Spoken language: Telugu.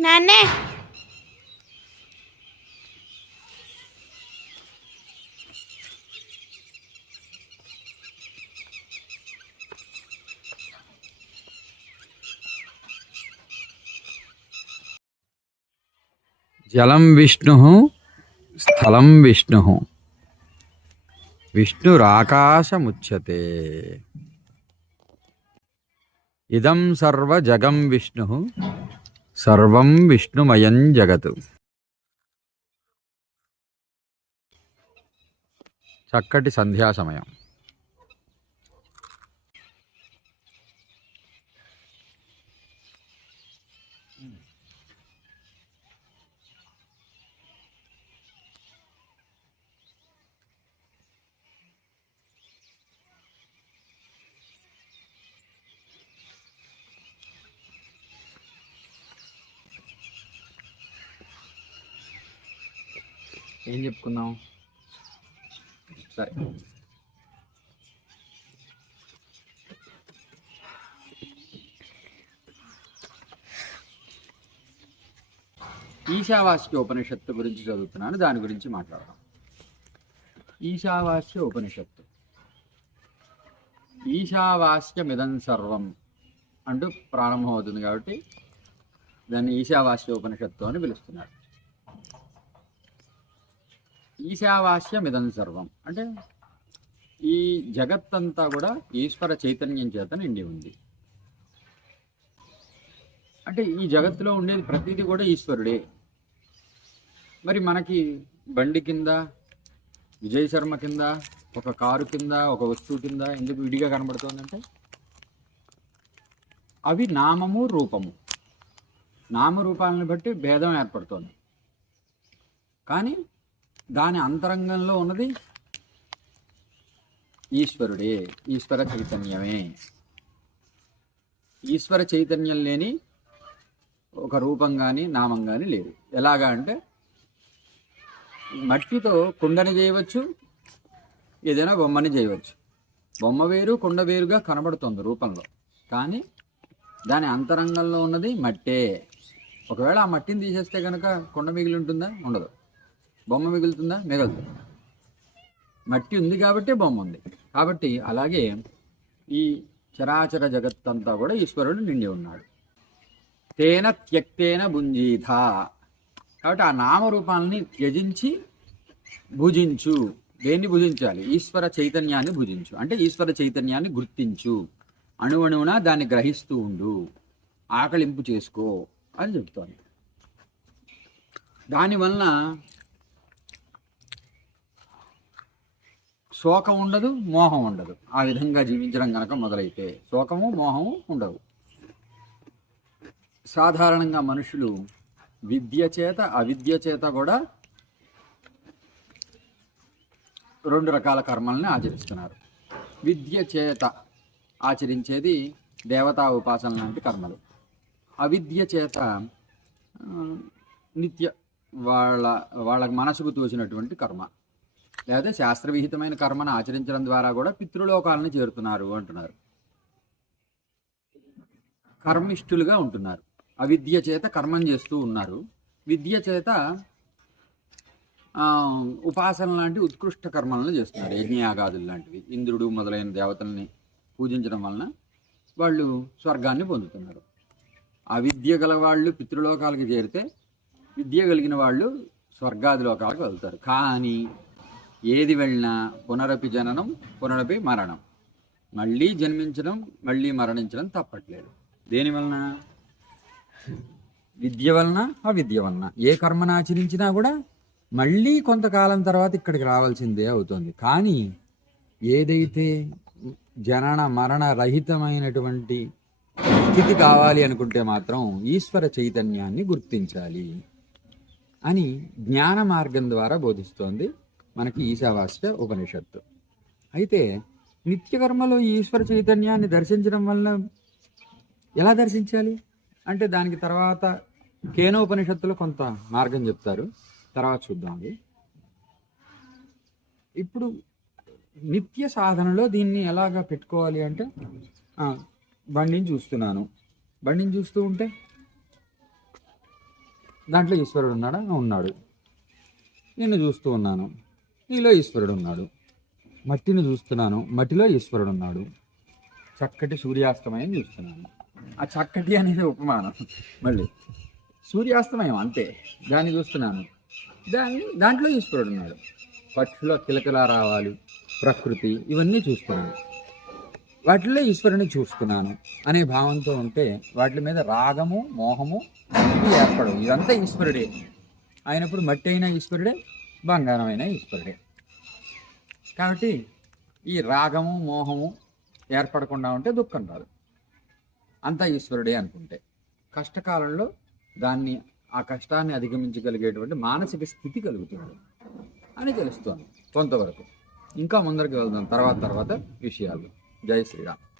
నాన్నే. జలం విష్ణు స్థలం విష్ణు. విష్ణురాకాశముచ్యతే. ఇదం సర్వజగం విష్ణు. సర్వం విష్ణుమయం జగత్. చక్కటి సంధ్యా సమయం. ఏం చెప్పుకుందాం? సరే. ఈశావాస్య ఉపనిషత్తు గురించి చదువుతున్నాను దాని గురించి మాట్లాడదాం. ఈశావాస్య ఉపనిషత్తు. ఈశావాస్యమిదం సర్వం అంటూ ప్రారంభమవుతుంది కాబట్టి దాన్ని ఈశావాస్య ఉపనిషత్తు అని పిలుస్తున్నారు. ఈశావాస్యమిదం సర్వం. అంటే ఈ జగత్తంతా కూడా ఈశ్వర చైతన్యం చేత నిండి ఉంది. అంటే ఈ జగత్తులో ఉండేది ప్రతిదీ కూడా ఈశ్వరుడే. మరి మనకి బండి కింద విజయ్ శర్మ కింద ఒక కారు కింద ఒక వస్తువు కింద ఎందుకు విడిగా కనబడుతుందంటే అవి నామము రూపము. నామరూపాలను బట్టి భేదం ఏర్పడుతుంది. కానీ దాని అంతరంగంలో ఉన్నది ఈశ్వరుడే ఈశ్వర చైతన్యమే. ఈశ్వర చైతన్యం లేని ఒక రూపం కానీ నామం కానీ లేదు. ఎలాగా అంటే మట్టితో కుండని చేయవచ్చు ఏదైనా బొమ్మని చేయవచ్చు. బొమ్మ వేరు కుండ వేరుగా కనబడుతుంది రూపంలో. కానీ దాని అంతరంగంలో ఉన్నది మట్టే. ఒకవేళ ఆ మట్టిని తీసేస్తే కనుక కుండ మిగిలి ఉంటుందా? ఉండదు. బొమ్మ మిగులుతుందా? మిగలదు. మట్టి ఉంది కాబట్టి బొమ్మ ఉంది. కాబట్టి అలాగే ఈ చరాచర జగత్తంతా కూడా ఈశ్వరుడు నిండి ఉన్నాడు. తేన త్యక్తేన భుంజీథ. కాబట్టి ఆ నామరూపాలని త్యజించి భుజించు. దేన్ని భుజించాలి? ఈశ్వర చైతన్యాన్ని భుజించు. అంటే ఈశ్వర చైతన్యాన్ని గుర్తించు. అణువణువున దాన్ని గ్రహిస్తూ ఉండు. ఆకలింపు చేసుకో అని చెప్తోంది. దానివల్ల శోకం ఉండదు మోహం ఉండదు. ఆ విధంగా జీవించడం కనుక మొదలైతే శోకము మోహము ఉండవు. సాధారణంగా మనుషులు విద్య చేత అవిద్య చేత కూడా రెండు రకాల కర్మల్ని ఆచరిస్తున్నారు. విద్య చేత ఆచరించేది దేవతా ఉపాసన లాంటి కర్మలు. అవిద్య చేత నిత్య వాళ్ళ వాళ్ళ మనసుకు తోచినటువంటి కర్మ. లేదా శాస్త్రవిహితమైన కర్మను ఆచరించడం ద్వారా కూడా పితృలోకాలను చేరుతున్నారు అంటున్నారు. కర్మిష్ఠులుగా ఉంటున్నారు. అవిద్య చేత కర్మం చేస్తూ ఉన్నారు. విద్య చేత ఉపాసన లాంటి ఉత్కృష్ట కర్మలను చేస్తున్నారు. యజ్ఞయాగాదులు లాంటివి. ఇంద్రుడు మొదలైన దేవతల్ని పూజించడం వలన వాళ్ళు స్వర్గాన్ని పొందుతున్నారు. అవిద్య గల వాళ్ళు పితృలోకాలకు చేరితే విద్య కలిగిన వాళ్ళు స్వర్గాది లోకాలకు వెళ్తారు. కానీ ఏది వెళ్ళినా పునరపి జననం పునరపి మరణం. మళ్ళీ జన్మించడం మళ్ళీ మరణించడం తప్పట్లేదు. దేని వలన? విద్య వలన అవిద్య వలన. ఏ కర్మను ఆచరించినా కూడా మళ్ళీ కొంతకాలం తర్వాత ఇక్కడికి రావాల్సిందే అవుతుంది. కానీ ఏదైతే జనన మరణ రహితమైనటువంటి స్థితి కావాలి అనుకుంటే మాత్రం ఈశ్వర చైతన్యాన్ని గుర్తించాలి అని జ్ఞాన మార్గం ద్వారా బోధిస్తోంది. మనకి ఈశావాస్య ఉపనిషత్తు. అయితే నిత్యకర్మలో ఈశ్వర చైతన్యాన్ని దర్శించడం వల్ల ఎలా దర్శించాలి? అంటే దానికి తర్వాత కేనోపనిషత్తులో కొంత మార్గం చెప్తారు. తర్వాత చూద్దాం. అది ఇప్పుడు నిత్య సాధనలో దీన్ని ఎలాగా పెట్టుకోవాలి అంటే బండిని చూస్తున్నాను. బండిని చూస్తూ ఉంటే దాంట్లో ఈశ్వరుడు ఉన్నాడా? ఉన్నాడు. నిన్ను చూస్తూ ఉన్నాను. నీలో ఈశ్వరుడు ఉన్నాడు మట్టిని చూస్తున్నాను. మట్టిలో ఈశ్వరుడు ఉన్నాడు చక్కటి సూర్యాస్తమయం చూస్తున్నాను. ఆ చక్కటి అనేది ఉపమానం. మళ్ళీ సూర్యాస్తమయం అంతే. దాన్ని చూస్తున్నాను. దాన్ని దాంట్లో ఈశ్వరుడు ఉన్నాడు పక్షుల కిలకిల రావాలి. ప్రకృతి ఇవన్నీ చూస్తున్నాను. వాటిలో ఈశ్వరుని చూస్తున్నాను అనే భావంతో ఉంటే వాటి మీద రాగము మోహము ఏర్పడవు. ఇదంతా ఈశ్వరుడే. అయినప్పుడు మట్టి అయినా ఈశ్వరుడే. బంగారమైన ఈశ్వరుడే కాబట్టి ఈ రాగము మోహము ఏర్పడకుండా ఉంటే దుఃఖం రాదు. అంతా ఈశ్వరుడే అనుకుంటే. కష్టకాలంలో దాన్ని ఆ కష్టాన్ని అధిగమించగలిగేటువంటి మానసిక స్థితి కలుగుతుంది అని తెలుస్తోంది కొంతవరకు. ఇంకా ముందరికి వెళ్దాం. తర్వాత తర్వాత విషయాలు. జై శ్రీరామ్.